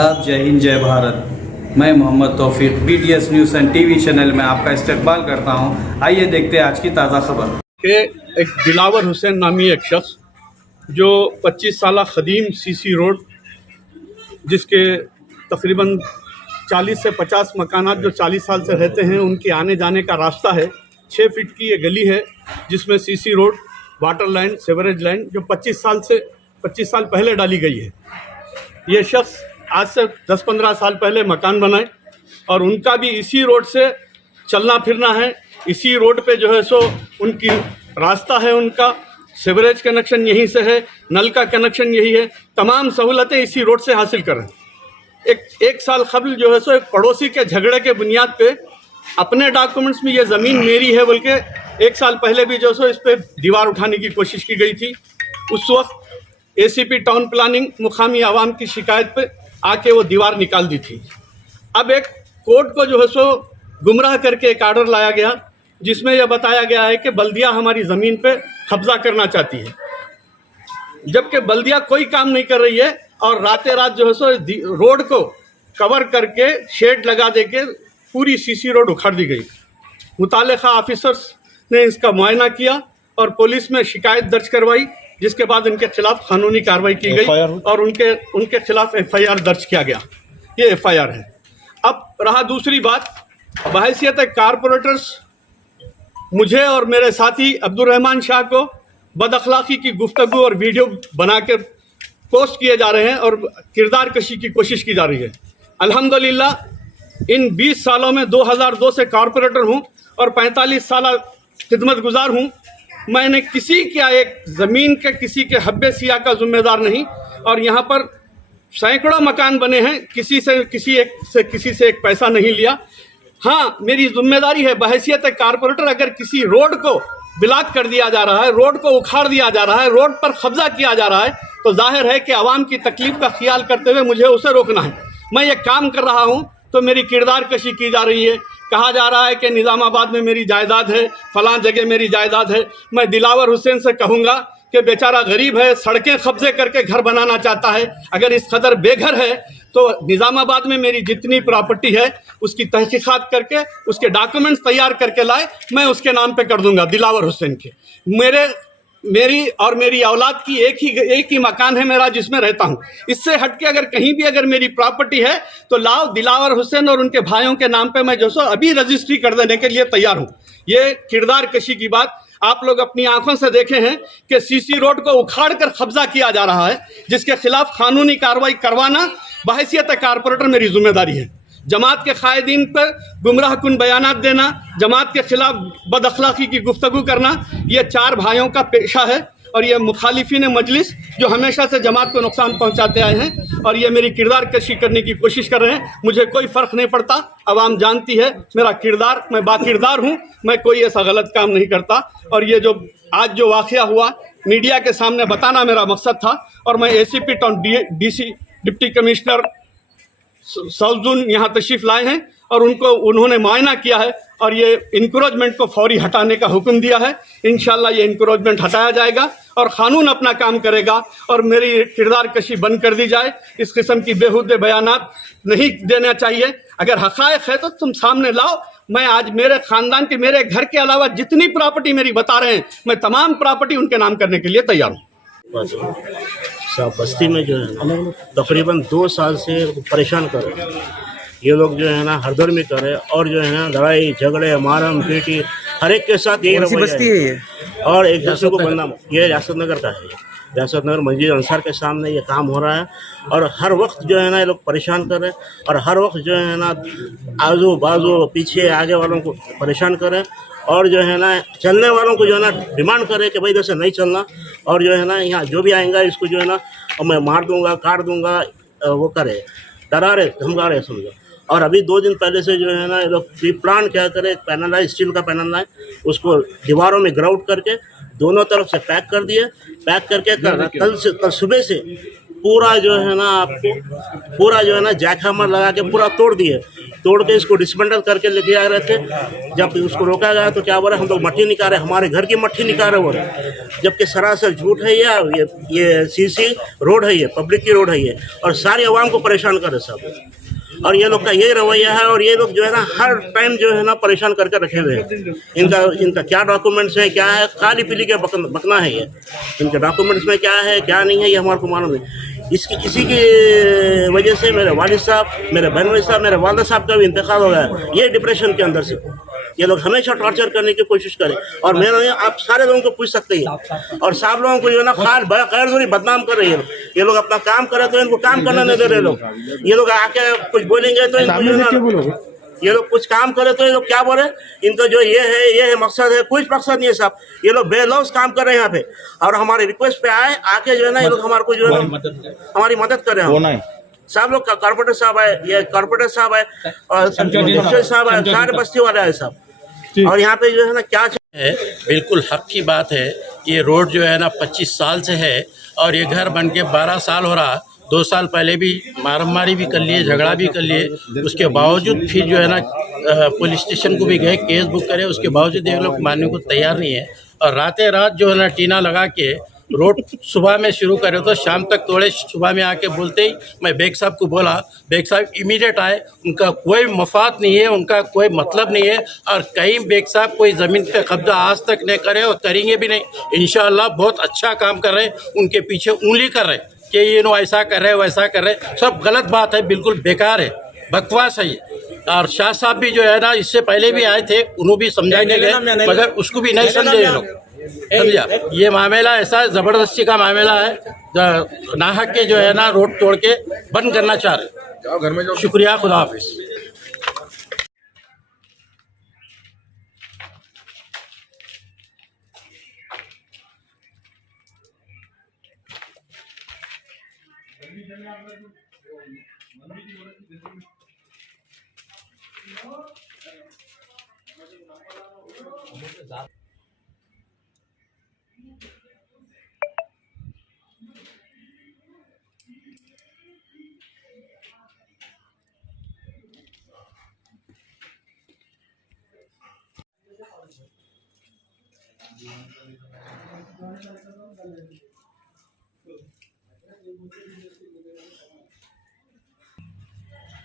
आदाब, जय हिंद, जय भारत। मैं मोहम्मद तौफीक BTS news and TV channel में आपका इस्तकबाल करता हूं। आइए देखते हैं आज की ताज़ा खबर। कि एक दिलावर हुसैन नामी एक शख्स जो 25 साल ख़दीम CC रोड, जिसके तकरीबन 40 से 50 मकानात जो 40 साल से रहते हैं उनके आने जाने का रास्ता है। 6 फीट की ये गली है जिसमें CC road, water line, sewerage line जो 25 साल पहले डाली गई है। ये शख्स आज से 10-15 साल पहले मकान बनाए और उनका भी इसी रोड से चलना फिरना है। इसी रोड पे जो है सो उनकी रास्ता है, उनका सेवरेज कनेक्शन यहीं से है, नल का कनेक्शन यही है, तमाम सहूलतें इसी रोड से हासिल कर रहे हैं। एक साल कबल जो है सो एक पड़ोसी के झगड़े के बुनियाद पे अपने डॉक्यूमेंट्स में ये ज़मीन मेरी है बोल के 1 साल पहले भी जो है सो इस पर दीवार उठाने की कोशिश की गई थी। उस वक्त ACP टाउन प्लानिंग मुकामी आवाम की शिकायत पे आके वो दीवार निकाल दी थी। अब एक कोर्ट को जो है सो गुमराह करके एक आर्डर लाया गया जिसमें यह बताया गया है कि बल्दिया हमारी ज़मीन पे कब्ज़ा करना चाहती है, जबकि बल्दिया कोई काम नहीं कर रही है और रातें रात जो है सो रोड को कवर करके शेड लगा दे के पूरी CC रोड उखाड़ दी गई। मुताल्लिक़ा ऑफिसर्स ने इसका मुआयना किया और पुलिस में शिकायत दर्ज करवाई, जिसके बाद इनके खिलाफ कानूनी कार्रवाई की गई और उनके खिलाफ FIR दर्ज किया गया। ये FIR है। अब रहा दूसरी बात, बहैसियत कारपोरेटर्स मुझे और मेरे साथी अब्दुल रहमान शाह को बदअखलाक़ी की गुफ्तगू और वीडियो बना के पोस्ट किए जा रहे हैं और किरदार कशी की कोशिश की जा रही है। अल्हम्दुलिल्लाह इन 20 सालों में 2002 से कारपोरेटर हूँ और 45 साल खिदमत गुजार हूँ। मैंने किसी का एक ज़मीन के किसी के हब्बे सिया का ज़िम्मेदार नहीं और यहाँ पर सैकड़ों मकान बने हैं, किसी से एक पैसा नहीं लिया। हाँ, मेरी जिम्मेदारी है बहैसियत कारपोरेटर, अगर किसी रोड को ब्लॉक कर दिया जा रहा है, रोड को उखाड़ दिया जा रहा है, रोड पर कब्जा किया जा रहा है, तो जाहिर है कि आवाम की तकलीफ का ख्याल करते हुए मुझे उसे रोकना है। मैं ये काम कर रहा हूँ तो मेरी किरदार कशी की जा रही है। कहा जा रहा है कि निज़ामाबाद में मेरी जायदाद है, फलां जगह मेरी जायदाद है। मैं दिलावर हुसैन से कहूँगा कि बेचारा गरीब है, सड़कें कब्जे करके घर बनाना चाहता है। अगर इस कदर बेघर है तो निज़ामाबाद में मेरी जितनी प्रॉपर्टी है उसकी तहकीकात करके उसके डॉक्यूमेंट्स तैयार करके लाए, मैं उसके नाम पे कर दूंगा, दिलावर हुसैन के। मेरी और मेरी औलाद की एक ही मकान है मेरा जिसमें रहता हूँ। इससे हटके अगर कहीं भी अगर मेरी प्रॉपर्टी है तो लाओ, दिलावर हुसैन और उनके भाइयों के नाम पे मैं जो सो अभी रजिस्ट्री कर देने के लिए तैयार हूँ। ये किरदार कशी की बात आप लोग अपनी आंखों से देखे हैं कि CC रोड को उखाड़ कर कब्जा किया जा रहा है, जिसके खिलाफ कानूनी कार्रवाई करवाना बहैसियत कारपोरेटर मेरी जिम्मेदारी है। जमात के कायदीन पर गुमराह कुन बयानात देना, जमात के खिलाफ बदअखलाक़ी की गुफ्तगू करना, ये 4 भाइयों का पेशा है और ये मुखालिफिन मजलिस जो हमेशा से जमात को नुकसान पहुंचाते आए हैं और ये मेरी किरदार कशी करने की कोशिश कर रहे हैं। मुझे कोई फ़र्क नहीं पड़ता, आवाम जानती है मेरा किरदार, मैं बाकिरदार हूँ, मैं कोई ऐसा गलत काम नहीं करता। और ये जो आज जो वाक़या हुआ मीडिया के सामने बताना मेरा मकसद था और मैं ACP town DC deputy commissioner south zone यहाँ तशरीफ़ लाए हैं और उन्होंने मुआयना किया है और ये इंक्रोचमेंट को फौरी हटाने का हुक्म दिया है। इंशाल्लाह ये इंक्रोचमेंट हटाया जाएगा और क़ानून अपना काम करेगा और मेरी किरदार कशी बंद कर दी जाए। इस किस्म की बेहुदे बयानात नहीं देना चाहिए। अगर हक़ाइक़ है तो तुम सामने लाओ। मैं आज मेरे ख़ानदान के, मेरे घर के अलावा जितनी प्रॉपर्टी मेरी बता रहे हैं, मैं तमाम प्रॉपर्टी उनके नाम करने के लिए तैयार हूँ। बस्ती में जो है ना तकरीबन 2 साल से परेशान कर रहे हैं ये लोग, जो है ना हरदर में कर रहे हैं और जो है ना लड़ाई झगड़े मारम पीटी हर एक के साथ यही रवैया है। ये और एक दूसरे को बदनाम, ये रियासत नगर का है, रियासत नगर मस्जिद अंसार के सामने ये काम हो रहा है और हर वक्त जो है ना ये लोग परेशान कर रहे हैं और हर वक्त जो है ना आजू बाजू पीछे आगे वालों को परेशान कर रहे हैं और जो है ना चलने वालों को जो है ना डिमांड करे कि भाई इधर से नहीं चलना और जो है ना यहाँ जो भी आएगा इसको जो है ना मैं मार दूंगा, काट दूंगा, वो करे, डरा रहे, धमका रहे समझो। और अभी 2 दिन पहले से जो है ना ये लोग प्री प्लान क्या करे, पैनल है, स्टील का पैनल है, उसको दीवारों में ग्राउट करके दोनों तरफ से पैक कर दिए। पैक करके कल सुबह से पूरा जो है ना आपको पूरा जो है ना जैक हैमर लगा के पूरा तोड़ के इसको डिसमेंटल करके लेके आ रहे थे। जब उसको रोका गया तो क्या बोला, हम लोग मट्टी निकाल रहे, हमारे घर की मट्टी निकाल रहे बोले, जबकि सरासर झूठ है ये सीसी रोड है, ये पब्लिक की रोड है ये, और सारी आवाम को परेशान कर रहे सब। और ये लोग का यही रवैया है, और ये लोग जो है ना हर टाइम जो है ना परेशान करके रखे हुए हैं। इनका क्या डॉक्यूमेंट्स है, क्या है, खाली पीली के बकना है ये। इनके डॉक्यूमेंट्स में क्या है क्या नहीं है ये हमारे को मालूम नहीं। इसी की वजह से मेरे वालिद साहब, मेरे बहन भाई साहब, मेरे वालदा साहब का भी इंतकाल हो गया है। ये डिप्रेशन के अंदर से ये लोग हमेशा टॉर्चर करने की कोशिश करें। और मेरे आप सारे लोगों को पूछ सकते हैं, और सब लोगों को जो है ना गैर जरूरी बदनाम कर रही है। ये लोग अपना काम करे तो इनको काम करने नहीं दे रहे लोग। ये लोग आके कुछ बोलेंगे तो इनको जो है ना, ये लोग कुछ काम करे तो ये लोग क्या बोले, इनका जो ये है मकसद है, कुछ मकसद नहीं है साहब। ये लोग बेलौस काम कर रहे हैं यहाँ पे, और हमारे रिक्वेस्ट पे आए आके जो है ना ये लोग हमारे को जो है ना हमारी मदद कर रहे हैं। सब लोग कॉर्पोरेटर साहब आए, ये कॉर्पोरेटर साहब आए, और साहब आए, सारे बस्ती वाले आए साहब। और यहाँ पे जो है ना क्या है, बिल्कुल हक की बात है। ये रोड जो है ना 25 साल से है, और ये घर बन के 12 साल हो रहा। 2 साल पहले भी मारामारी भी कर लिए, झगड़ा भी कर लिए, उसके बावजूद फिर जो है ना पुलिस स्टेशन को भी गए, केस बुक करे, उसके बावजूद ये लोग मानने को तैयार नहीं है। और रातें रात जो है ना टीना लगा के रोड सुबह में शुरू करे तो शाम तक तोड़े। सुबह में आके बोलते ही मैं बेग साहब को बोला, बेग साहब इमीडिएट आए। उनका कोई मफाद नहीं है, उनका कोई मतलब नहीं है, और कहीं बेग साहब कोई ज़मीन पे कब्जा आज तक नहीं करे और करेंगे भी नहीं। इंशाअल्लाह बहुत अच्छा काम कर रहे हैं, उनके पीछे उंगली कर रहे हैं कि ये नो ऐसा कर रहे वैसा कर रहे। सब गलत बात है, बिल्कुल बेकार है, बकवास है ये। और शाह साहब भी जो है ना इससे पहले भी आए थे, उन्होंने भी समझाने गए, मगर उसको भी नहीं समझे ये लोग। समझा, ये मामला ऐसा ज़बरदस्ती का मामला है, नाहक के जो है ना रोड तोड़ के बंद करना चाह रहे। शुक्रिया, खुदा हाफिज।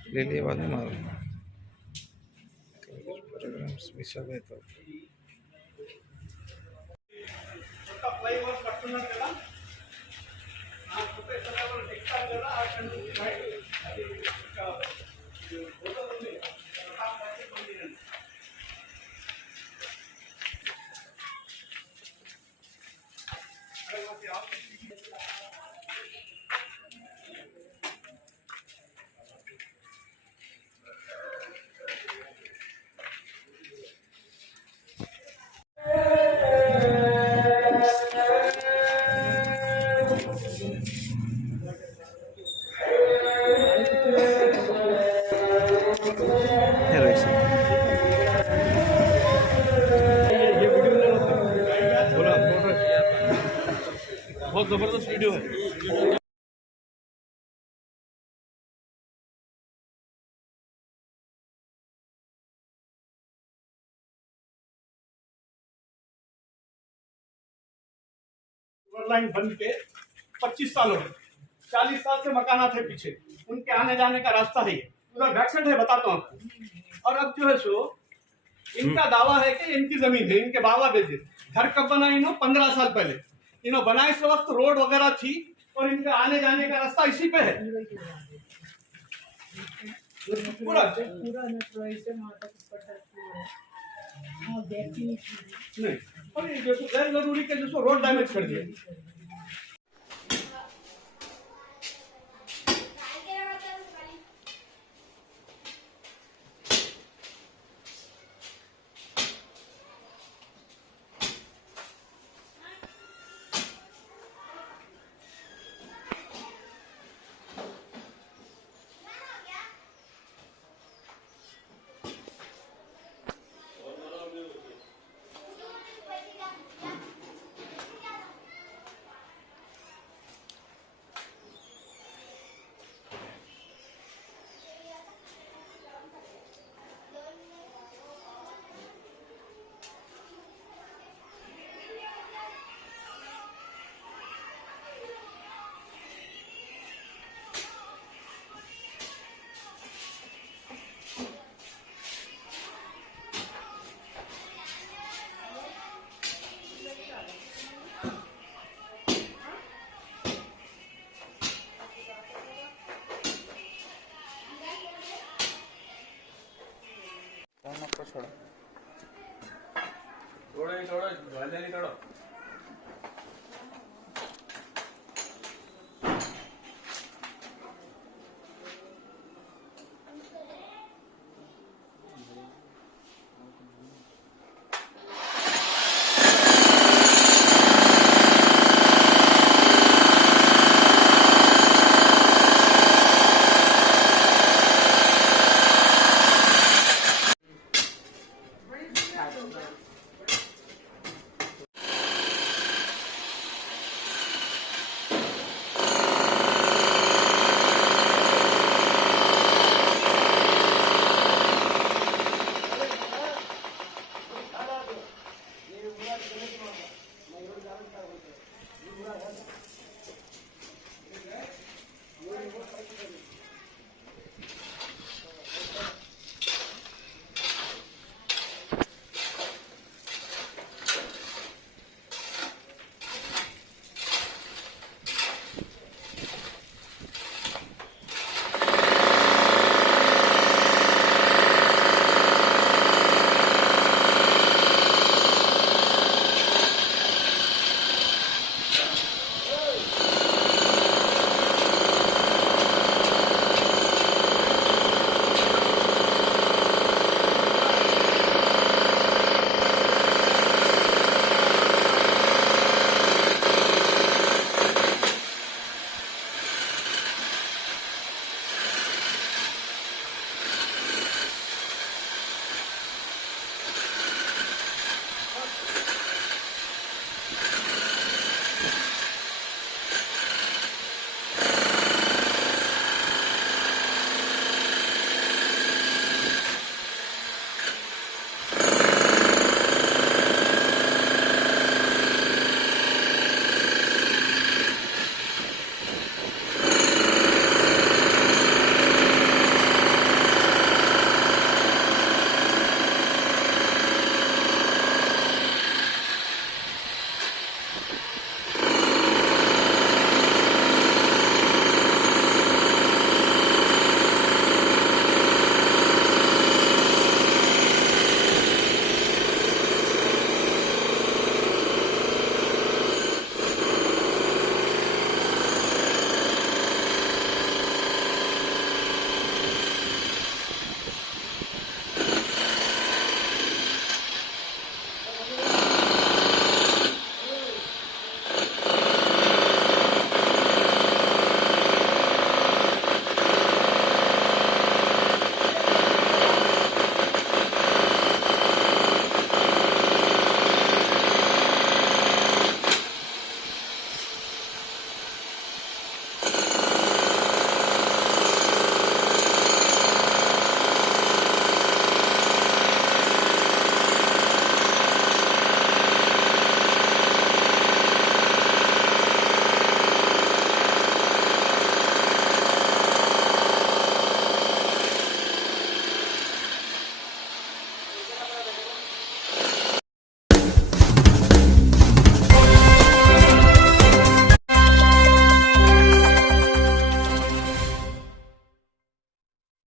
ले लिए बाद में मारो प्रोग्राम्स मिसा गए तो बहुत जबरदस्त वीडियो है। लाइन बन के 25 साल हो गए, 40 साल से मकानात है पीछे, उनके आने जाने का रास्ता है ये, उधर बैक साइड है, बताता हूँ आपको। और अब जो है सो इनका दावा है कि इनकी जमीन है, इनके बाबा बेचे। घर कब बना इन्हों? 15 साल पहले इन्हों बनाए। इस वक्त रोड वगैरह थी, और इनका आने जाने का रास्ता इसी पे है पूरा। नहीं, और ये जो गैर जरूरी के जिसको रोड डैमेज कर दिया। थोड़ा